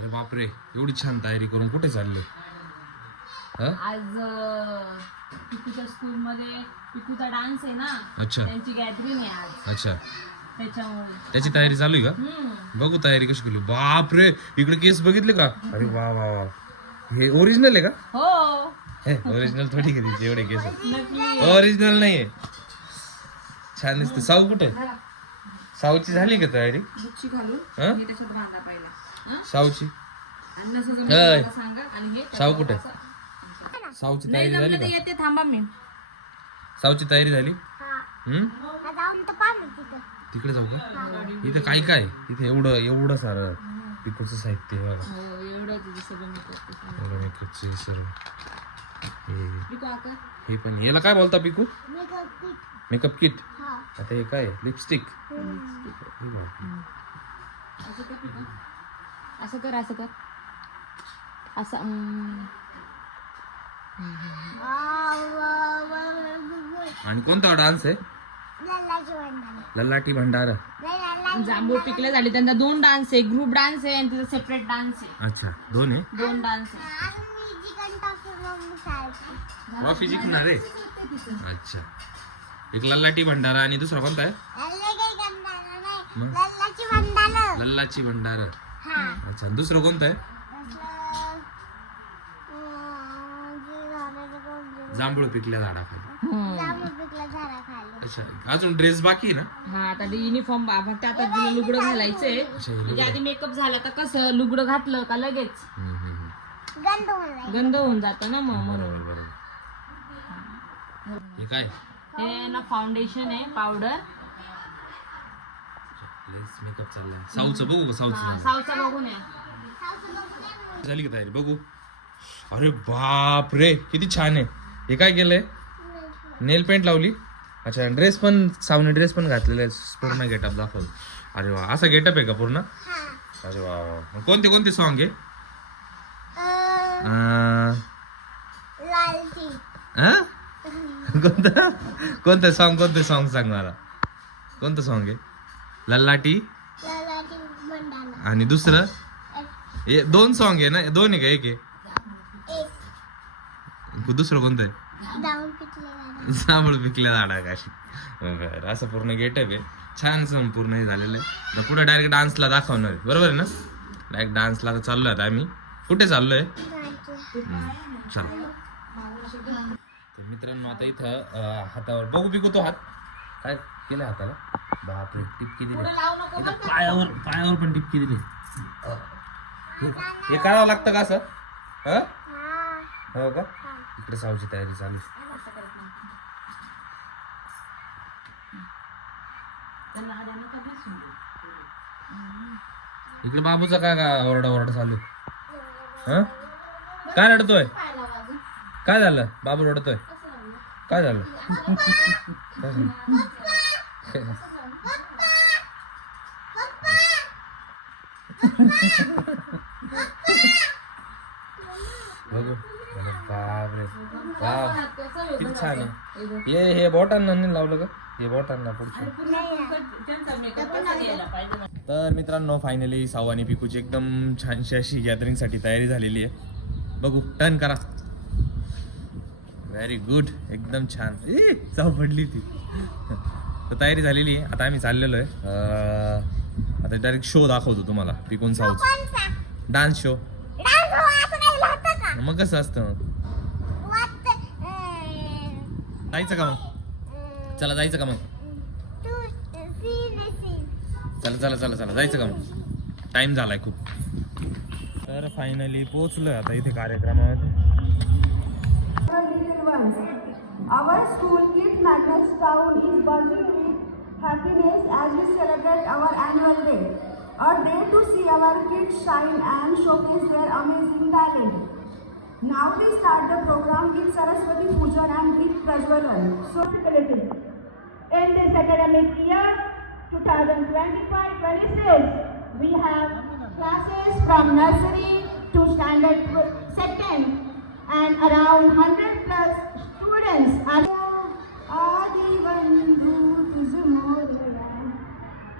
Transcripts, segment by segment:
अरे बापरे, एवढी छान तयारी करून कुठे चालले? आज पिकूच्या स्कूल मध्ये पिकूचा डान्स आहे ना. अच्छा. त्यांची गॅदरिंग आहे आज. अच्छा, त्याच्यामुळे त्याची तयारी चालू आहे का? बघू तयारी कशी केली. बापरे, इकडे केस बघितले का? अरे वा वा वा, हे ओरिजिनल आहे का? हो, ओरिजिनल थोडी का तिचे एवढे केस? नकली. ओरिजिनल नाहीये. छान दिसते. साऊ कुठे? साऊची झाली का तयारी? बुक्शी घालून हं? हे त्याच्यात बांधा पहिला. साऊची आणि नसं जमलं अय. तर मला सांगा. आणि हे साऊ कुठे? साऊची नाही तयारी झाली जमलं तर का? येते, थांबा मी. साऊची तयारी झाली? तिकडे जाऊ का? इथे काय काय इथे एवढं एवढं सारं पिकूचं साहित्य आहे बघा. हो, एवढंच आहे सगळं मी करते. एवढं मेकअपचे सर्व हे पिकू आका. हे पण याला काय बोलता पिकू? Makeup kit. आता हे काय लिपस्टिक? असं कर पिकू. असं कर, असं कर, असं. आणि कोणता डान्स आहे? ललाटी भंडारा. जांभूळ पिकले झाले. त्यांचा 2 डान्स आहे, ग्रुप डान्स आहे आणि तिचा सेपरेट डान्स आहे. अच्छा, 2 आहे. 2 डान्स आहे. ट्रॉफी जिंकणार आहे. अच्छा, एक ललाटी भंडारा आणि दुसरा कोणता आहे? लल्लाची भंडारा. अच्छा, दुसरं कोणतं आहे? जांभूळ पिकल्या झाडाखाली. अच्छा, अजून ड्रेस बाकी आहे ना? हा, आता युनिफॉर्म फक्त आता तिला लुगडं घालायचंय. म्हणजे आधी मेकअप झाला तर कसं लुगडं घातलं का लगेच गंध होऊन जातं ना. मग बरोबर बरोबर. हे काय? हे ना फाउंडेशन आहे, पावडर. मेकअप चाललाय. साऊचं बघू का? साऊचं सावचा बघून आहे. झाली का तयारी? बघू. अरे बाप रे, किती छान आहे. हे काय केलंय? नेल पेंट लावली. अच्छा, ड्रेस पण सावनी ड्रेस पण घातलेला आहे. पूर्ण गेटअप दाखव. अरे वा, असा गेटअप आहे का पूर्ण? अरे वा वा. कोणते कोणते सॉन्ग आहे? कोणतं सॉन्ग सांग मला. कोणतं सॉन्ग आहे? लल्लाटी आणि दुसरं? 2 सॉन्ग आहे ना? 2 आहे का? 1 आहे? दुसरं कोणतं आहे? जांभूळ पिकल्या झाडा काशी. बरं, असं पूर्ण गेटअप आहे. छान संपूर्ण हे झालेलं आहे. तर पुढे डायरेक्ट डान्सला दाखवणार आहे. बरोबर आहे ना? डायरेक्ट डान्सला तर चाललोय आता आम्ही. कुठे चाललोय? चला. तर मित्रांनो, आता इथं हातावर बघू पिकू तो हात काय केलं हाताला. बापरे, टिपकी दिली. इथं पायावर पण टिपकी दिली. हे करावं लागतं का असं? हो का? इकडे साऊची तयारी चालू. इकडे बाबूचा काय ओरडा चालू. काय रडतोय? काय झालं? बाबू रडतोय. काय झालं? बघू. बापरे, वाव, किती छान आहे. हे बोटांना नाही लावलं का? हे बोटांना पुढचं. तर मित्रांनो, फायनली साऊ आणि पिकूची एकदम छानशी अशी गॅदरिंगसाठी तयारी झालेली आहे. बघू, टर्न करा. व्हेरी गुड, एकदम छान. चाव पडली ती. तर तयारी झालेली आहे. आता आम्ही चाललेलो आहे. आता डायरेक्ट शो दाखवतो तुम्हाला पिकून साऊचा डान्स शो. मग कसं असतं? जायचं का मग? चला जायचं का मग? चला जायचं का मग? टाइम झालाय खूप. तर फायनली पोहोचलोय आता इथे कार्यक्रमामध्ये. Our school Kids Madness town is buzzing with happiness as we celebrate our annual day, a day to see our kids shine and showcase their amazing talent. Now we start the program with Saraswati Pujan and Deep Prajwalan. So in this academic year 2025-26, we have classes from nursery to standard 2nd and around 100 plus students are Adi Bandhu Tujh Moria.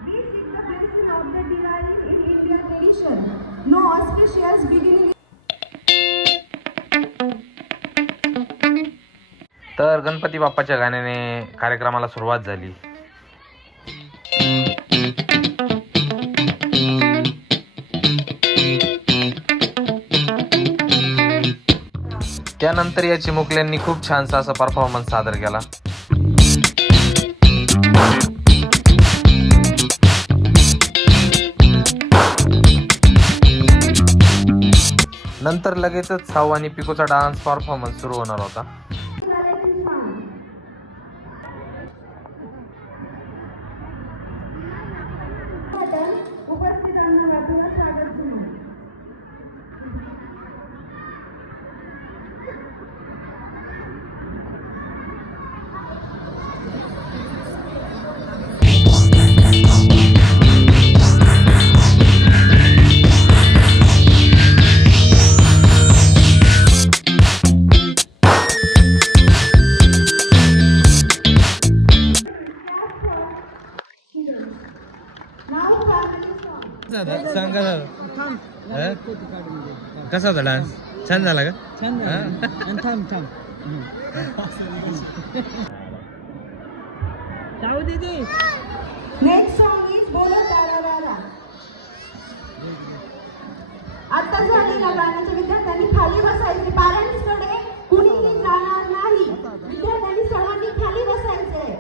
We seek the blessing of the divine in India. India tradition. No auspicious beginning. तर गणपती बाप्पाच्या गाण्याने कार्यक्रमाला सुरुवात झाली. त्यानंतर या चिमुकल्यांनी खूप छानसा असा परफॉर्मन्स सादर केला. नंतर लगेचच साऊ आणि पिकोचा डान्स परफॉर्मन्स सुरू होणार होता. उपस्थितांना वाढदिवस स्वागत सुरू. सांगा कसा होता डान्स? छान झाला का? नेक्स्ट सॉन्ग इज बोलो तारा तारा. आता झालेल्या गाण्याच्या विद्यार्थ्यांनी खाली बसायचे. पॅरेंट्स कडे कुणीही जाणार नाही. विद्यार्थ्यांनी सर्वांनी खाली बसायचे.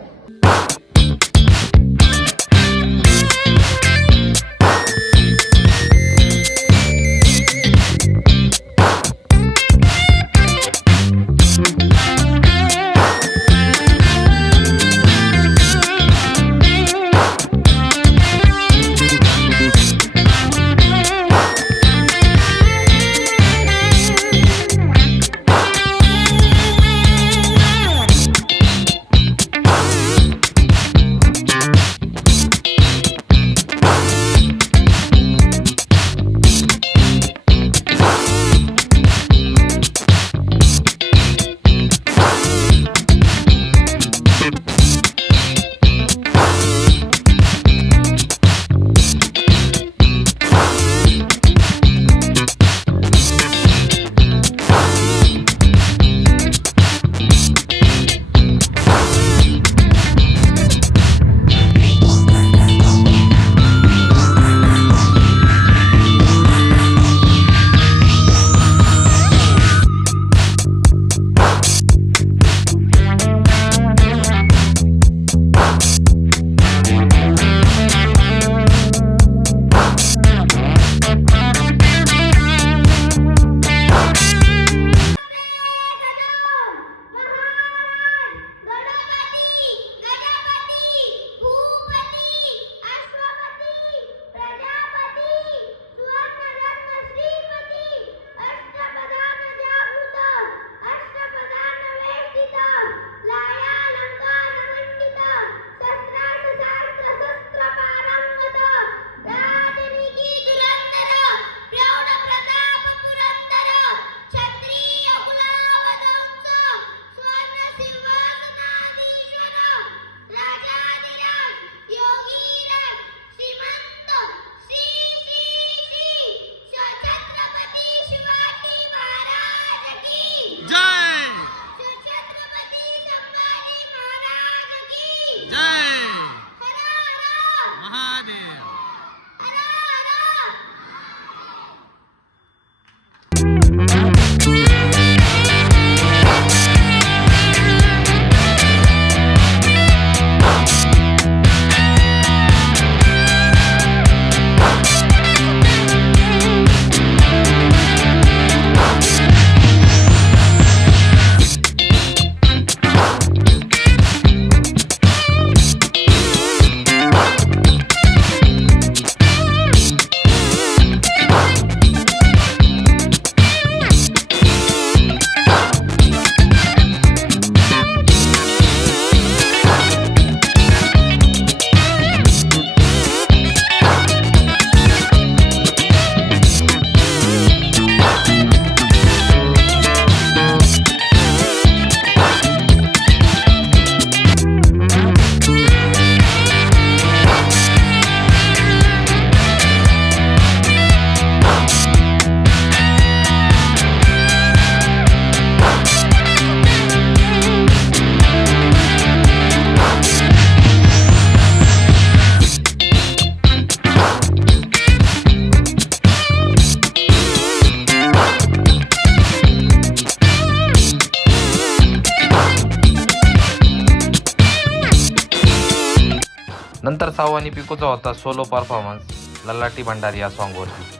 साऊ आणि पिकूचा होता सोलो परफॉर्मन्स ललाटी भंडारी या सॉन्ग वरती.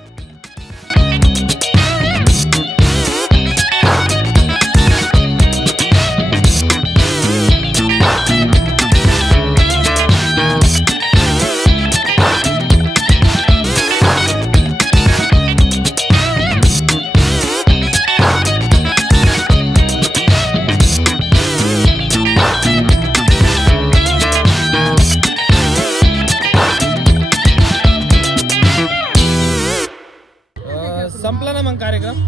संपला ना मग कार्यक्रम.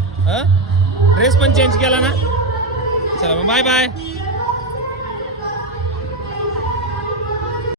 ड्रेस पण चेंज केला ना. चला मग बाय बाय.